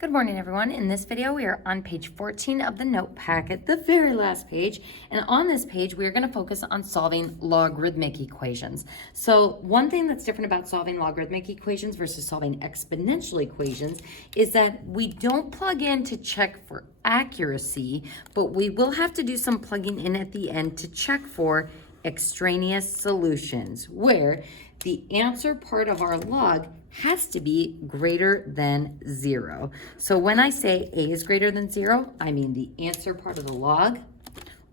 Good morning, everyone. In this video, we are on page 14 of the note packet, the very last page. And on this page, we are going to focus on solving logarithmic equations. So one thing that's different about solving logarithmic equations versus solving exponential equations is that we don't plug in to check for accuracy, but we will have to do some plugging in at the end to check for extraneous solutions, where the answer part of our log has to be greater than 0. So when I say a is greater than 0, I mean the answer part of the log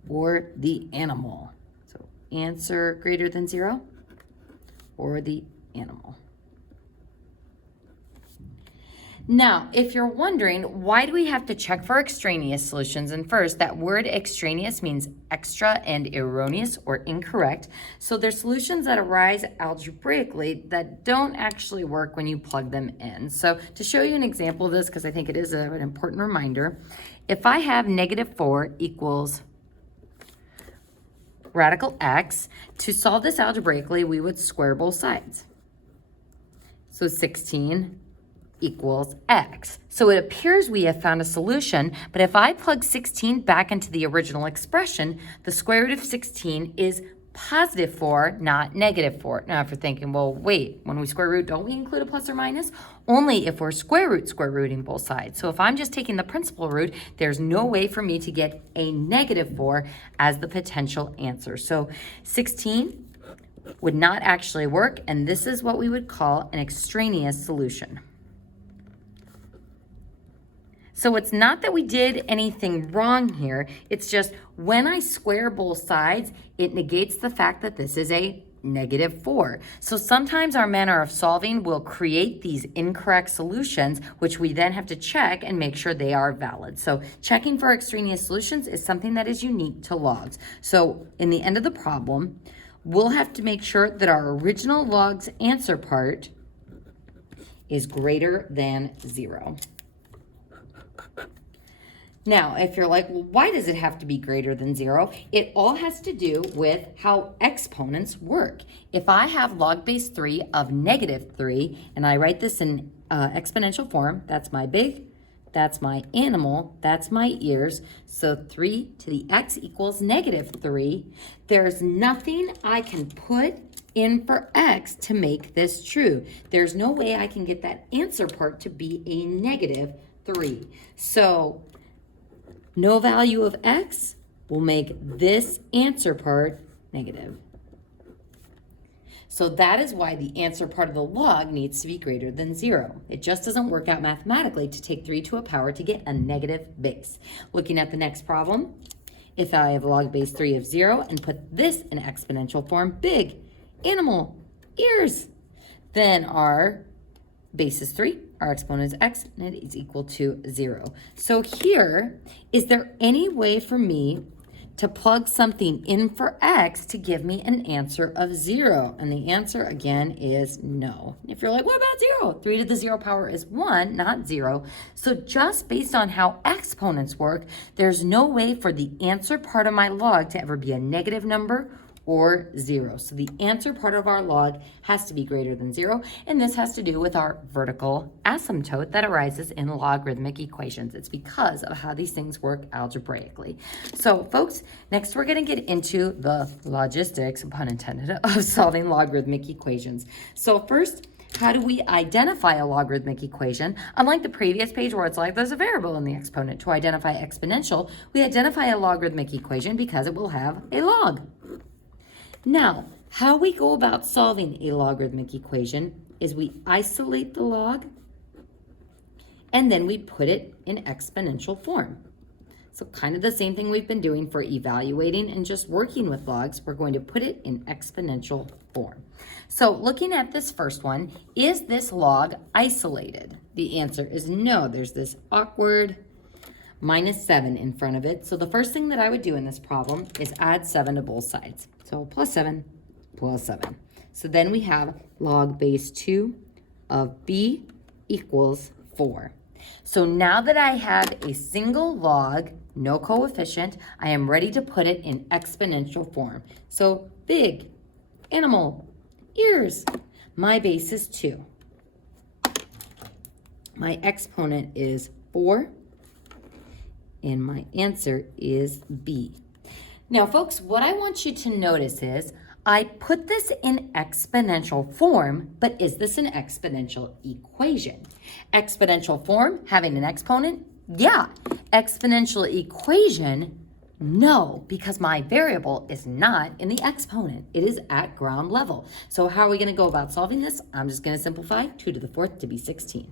or the animal. So answer greater than 0 or the animal. Now, if you're wondering, why do we have to check for extraneous solutions? And first, that word extraneous means extra and erroneous or incorrect. So there's solutions that arise algebraically that don't actually work when you plug them in. So to show you an example of this, because I think it is an important reminder, if I have -4 equals radical x, to solve this algebraically, we would square both sides. So 16 equals x. So it appears we have found a solution, but if I plug 16 back into the original expression, the square root of 16 is +4, not -4. Now, if you're thinking, well, wait, when we square root, don't we include a plus or minus? Only if we're square rooting both sides. So if I'm just taking the principal root, there's no way for me to get a -4 as the potential answer. So 16 would not actually work, and this is what we would call an extraneous solution. So it's not that we did anything wrong here. It's just when I square both sides, it negates the fact that this is a -4. So sometimes our manner of solving will create these incorrect solutions, which we then have to check and make sure they are valid. So checking for extraneous solutions is something that is unique to logs. So in the end of the problem, we'll have to make sure that our original log's answer part is greater than 0. Now, if you're like, well, why does it have to be greater than 0? It all has to do with how exponents work. If I have log base 3 of -3, and I write this in exponential form, that's my big, that's my animal, that's my ears. So 3 to the x equals -3. There's nothing I can put in for x to make this true. There's no way I can get that answer part to be a -3. So no value of x will make this answer part negative. So that is why the answer part of the log needs to be greater than 0. It just doesn't work out mathematically to take 3 to a power to get a negative base. Looking at the next problem, if I have log base 3 of 0 and put this in exponential form, big, animal, ears, then our base is 3, our exponent is x, and it is equal to 0. So here, is there any way for me to plug something in for x to give me an answer of 0? And the answer, again, is no. If you're like, what about 0? 3 to the 0 power is 1, not 0. So just based on how exponents work, there's no way for the answer part of my log to ever be a negative number or 0. So the answer part of our log has to be greater than 0, and this has to do with our vertical asymptote that arises in logarithmic equations. It's because of how these things work algebraically. So folks, next we're gonna get into the logistics, pun intended, of solving logarithmic equations. So first, how do we identify a logarithmic equation? Unlike the previous page where it's like there's a variable in the exponent. To identify exponential, we identify a logarithmic equation because it will have a log. Now, how we go about solving a logarithmic equation is we isolate the log and then we put it in exponential form. So kind of the same thing we've been doing for evaluating and just working with logs, we're going to put it in exponential form. So looking at this first one, is this log isolated? The answer is no. There's this awkward -7 in front of it. So the first thing that I would do in this problem is add 7 to both sides. So +7 + 7. So then we have log base 2 of b equals 4. So now that I have a single log, no coefficient, I am ready to put it in exponential form. So big, animal, ears. My base is 2. My exponent is 4, and my answer is B. Now, folks, what I want you to notice is I put this in exponential form, but is this an exponential equation? Exponential form, having an exponent? Yeah. Exponential equation? No, because my variable is not in the exponent. It is at ground level. So how are we going to go about solving this? I'm just going to simplify 2 to the 4th to be 16.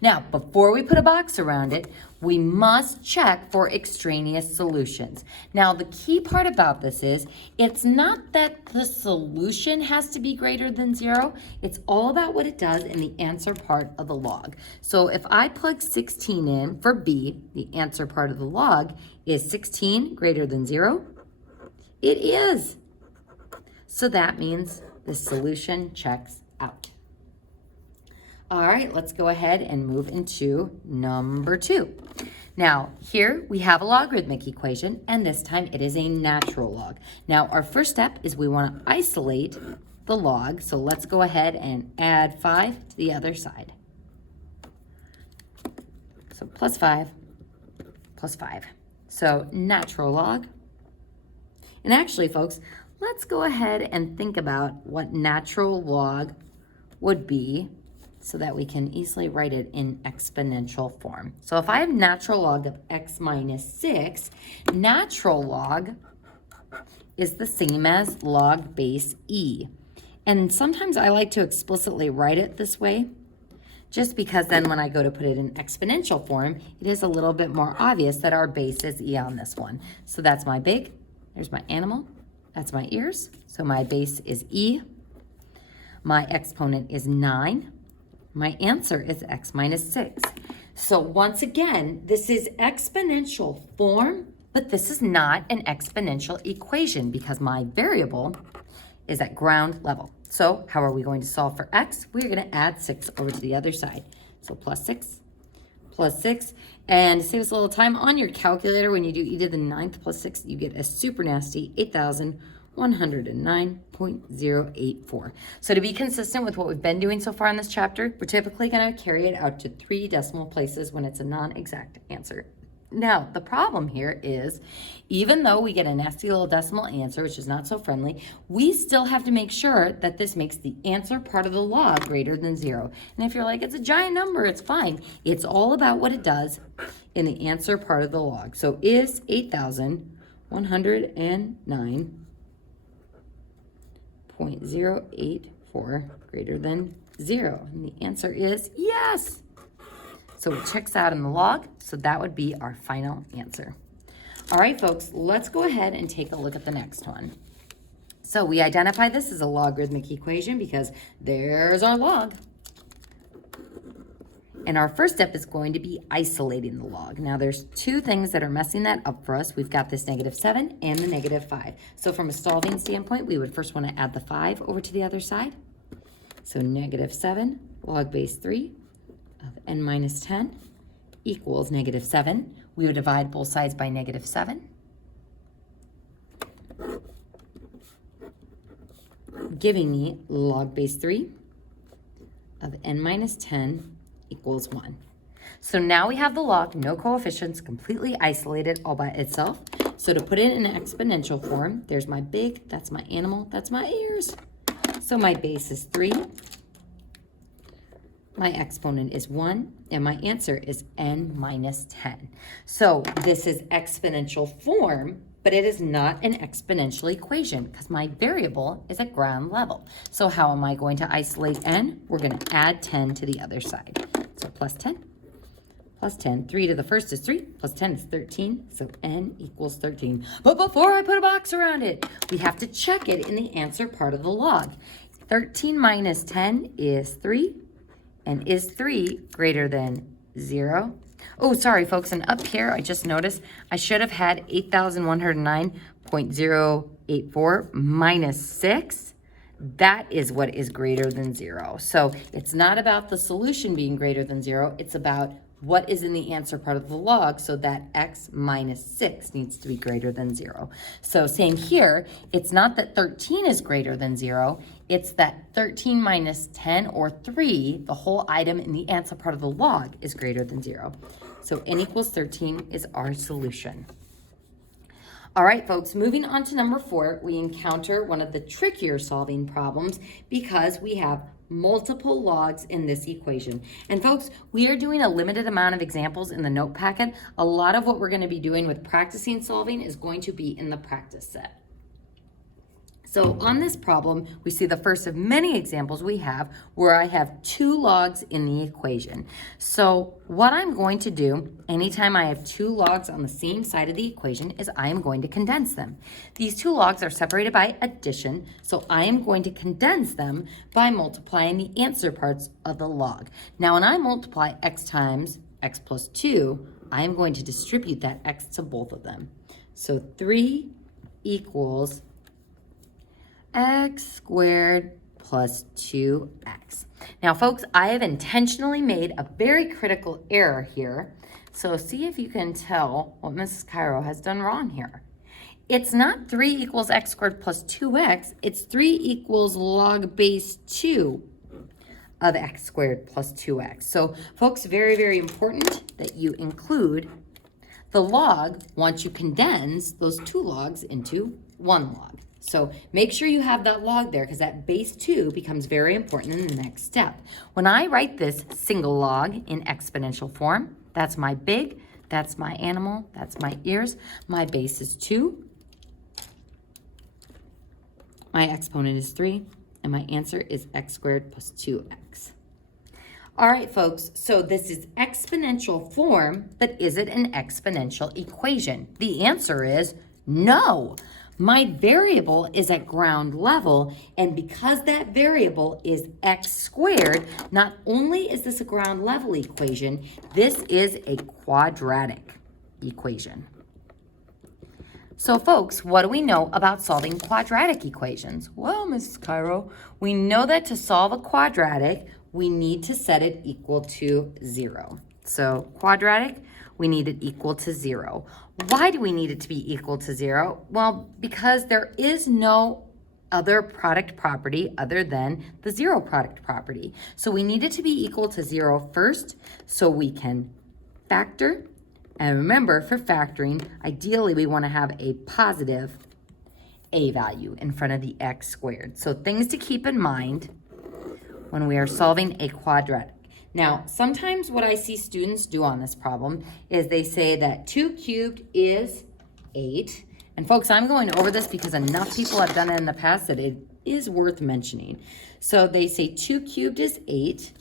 Now, before we put a box around it, we must check for extraneous solutions. Now, the key part about this is it's not that the solution has to be greater than 0. It's all about what it does in the answer part of the log. So if I plug 16 in for B, the answer part of the log, is 16 greater than 0? It is. So that means the solution checks out. All right, let's go ahead and move into number 2. Now, here we have a logarithmic equation, and this time it is a natural log. Now, our first step is we want to isolate the log, so let's go ahead and add 5 to the other side. So plus 5, plus 5. So natural log. And actually, folks, let's go ahead and think about what natural log would be, so that we can easily write it in exponential form. So if I have natural log of x minus 6, natural log is the same as log base e. And sometimes I like to explicitly write it this way, just because then when I go to put it in exponential form, it is a little bit more obvious that our base is e on this one. So that's my big, there's my animal, that's my ears. So my base is e. My exponent is 9. My answer is x minus 6. So once again, this is exponential form, but this is not an exponential equation because my variable is at ground level. So how are we going to solve for x? We're going to add 6 over to the other side. So plus 6, and to save us a little time on your calculator, when you do e to the 9th plus 6, you get a super nasty 8,109.084. So to be consistent with what we've been doing so far in this chapter, we're typically going to carry it out to 3 decimal places when it's a non-exact answer. Now, the problem here is, even though we get a nasty little decimal answer, which is not so friendly, we still have to make sure that this makes the answer part of the log greater than 0. And if you're like, it's a giant number, it's fine. It's all about what it does in the answer part of the log. So is 8,109.084 greater than 0? And the answer is yes. So it checks out in the log, so that would be our final answer. All right, folks, let's go ahead and take a look at the next one. So we identify this as a logarithmic equation because there's our log. And our first step is going to be isolating the log. Now there's 2 things that are messing that up for us. We've got this -7 and the -5. So from a solving standpoint, we would first want to add the 5 over to the other side. So -7 log base 3 of n minus 10 equals -7. We would divide both sides by -7. Giving me log base 3 of n minus 10 equals 1. So now we have the log, no coefficients, completely isolated all by itself. So to put it in an exponential form, there's my big, that's my animal, that's my ears. So my base is 3. My exponent is 1, and my answer is n minus 10. So this is exponential form, but it is not an exponential equation because my variable is at ground level. So how am I going to isolate n? We're going to add 10 to the other side. So plus 10, 3 to the first is 3, plus 10 is 13, so n equals 13. But before I put a box around it, we have to check it in the answer part of the log. 13 minus 10 is 3. And is 3 greater than 0? Oh, sorry, folks. And up here, I just noticed I should have had 8,109.084 minus 6. That is what is greater than 0. So it's not about the solution being greater than 0. It's about what is in the answer part of the log, so that x minus 6 needs to be greater than 0. So same here, it's not that 13 is greater than 0. It's that 13 minus 10, or 3, the whole item in the answer part of the log, is greater than 0. So n equals 13 is our solution. All right, folks, moving on to number 4, we encounter one of the trickier solving problems because we have multiple logs in this equation. And folks, we are doing a limited amount of examples in the note packet. A lot of what we're going to be doing with practicing solving is going to be in the practice set. So on this problem, we see the first of many examples we have where I have 2 logs in the equation. So what I'm going to do anytime I have 2 logs on the same side of the equation is I am going to condense them. These 2 logs are separated by addition, so I am going to condense them by multiplying the answer parts of the log. Now when I multiply x times x plus 2, I am going to distribute that x to both of them. So 3 equals x squared plus 2x. Now, folks, I have intentionally made a very critical error here. So see if you can tell what Mrs. Cairo has done wrong here. It's not 3 equals x squared plus 2x. It's 3 equals log base 2 of x squared plus 2x. So, folks, very, very important that you include the log once you condense those 2 logs into 1 log. So make sure you have that log there because that base 2 becomes very important in the next step. When I write this single log in exponential form, that's my big, that's my animal, that's my ears. My base is 2. My exponent is 3. And my answer is x squared plus 2x. All right, folks, so this is exponential form, but is it an exponential equation? The answer is no. My variable is at ground level, and because that variable is x squared, not only is this a ground level equation, this is a quadratic equation. So folks, what do we know about solving quadratic equations? Well, Mrs. Cairo, we know that to solve a quadratic, we need to set it equal to 0. So quadratic, we need it equal to 0. Why do we need it to be equal to 0? Well, because there is no other product property other than the 0 product property. So we need it to be equal to 0 first so we can factor. And remember, for factoring, ideally we want to have a positive a value in front of the x squared. So things to keep in mind when we are solving a quadratic. Now, sometimes what I see students do on this problem is they say that 2 cubed is 8. And folks, I'm going over this because enough people have done it in the past that it is worth mentioning. So they say 2 cubed is 8,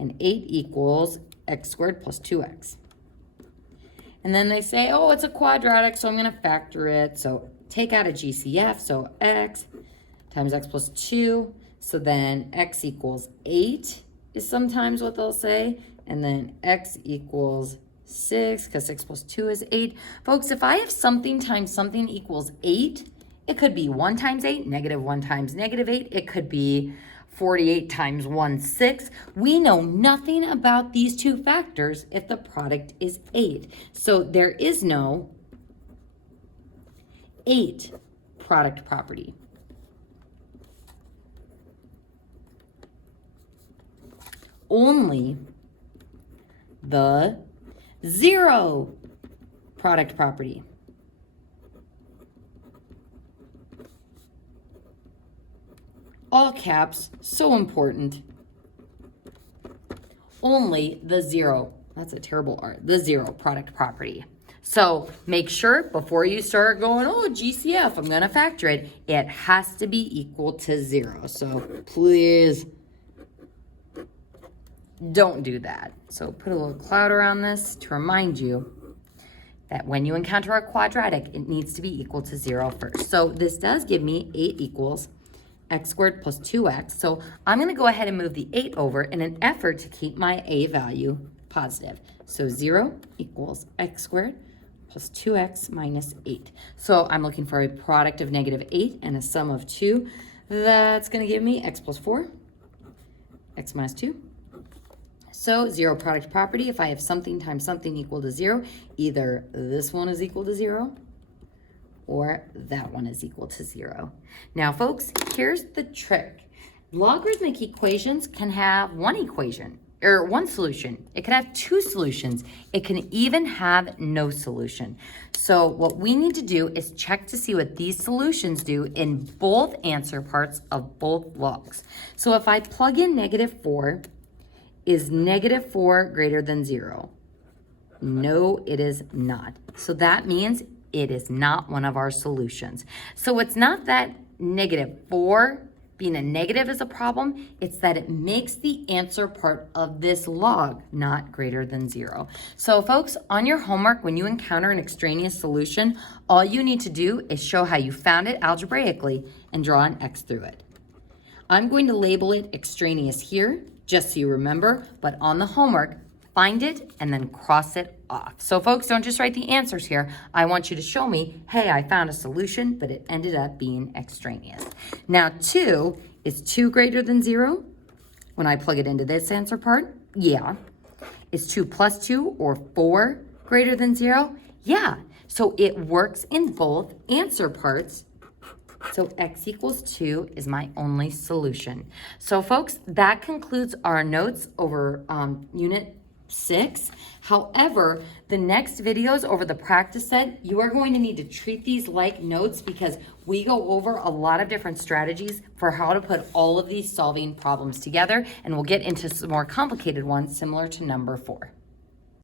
and 8 equals x squared plus 2x. And then they say, oh, it's a quadratic, so I'm going to factor it. So take out a GCF, so x times x plus 2. So then x equals 8. Is sometimes what they'll say, and then x equals 6, because 6 plus 2 is 8. Folks, if I have something times something equals 8, it could be 1 times 8, negative 1 times negative 8. It could be 48 times 1, 6. We know nothing about these two factors if the product is 8. So there is no 8 product property. Only the 0 product property. All caps, so important. Only the 0, that's a terrible art, the 0 product property. So make sure before you start going, oh, GCF, I'm gonna factor it, it has to be equal to 0. So please don't do that. So put a little cloud around this to remind you that when you encounter a quadratic, it needs to be equal to 0 first. So this does give me 8 equals x squared plus 2x. So I'm going to go ahead and move the 8 over in an effort to keep my a value positive. So 0 equals x squared plus 2x minus 8. So I'm looking for a product of negative 8 and a sum of 2. That's going to give me x plus 4, x minus 2. So zero product property, if I have something times something equal to 0, either this one is equal to 0 or that one is equal to 0. Now, folks, here's the trick. Logarithmic equations can have one equation or one solution. It can have two solutions. It can even have no solution. So what we need to do is check to see what these solutions do in both answer parts of both logs. So if I plug in -4, is -4 greater than 0? No, it is not. So that means it is not one of our solutions. So it's not that -4 being a negative is a problem, it's that it makes the answer part of this log not greater than 0. So folks, on your homework, when you encounter an extraneous solution, all you need to do is show how you found it algebraically and draw an X through it. I'm going to label it extraneous here, just so you remember, but on the homework, find it and then cross it off. So folks, don't just write the answers here. I want you to show me, hey, I found a solution, but it ended up being extraneous. Now 2, is 2 greater than 0? When I plug it into this answer part, yeah. Is 2 plus 2 or 4 greater than 0? Yeah. So it works in both answer parts. So x equals 2 is my only solution. So folks, that concludes our notes over Unit 6. However, the next videos over the practice set, you are going to need to treat these like notes because we go over a lot of different strategies for how to put all of these solving problems together, and we'll get into some more complicated ones similar to number 4.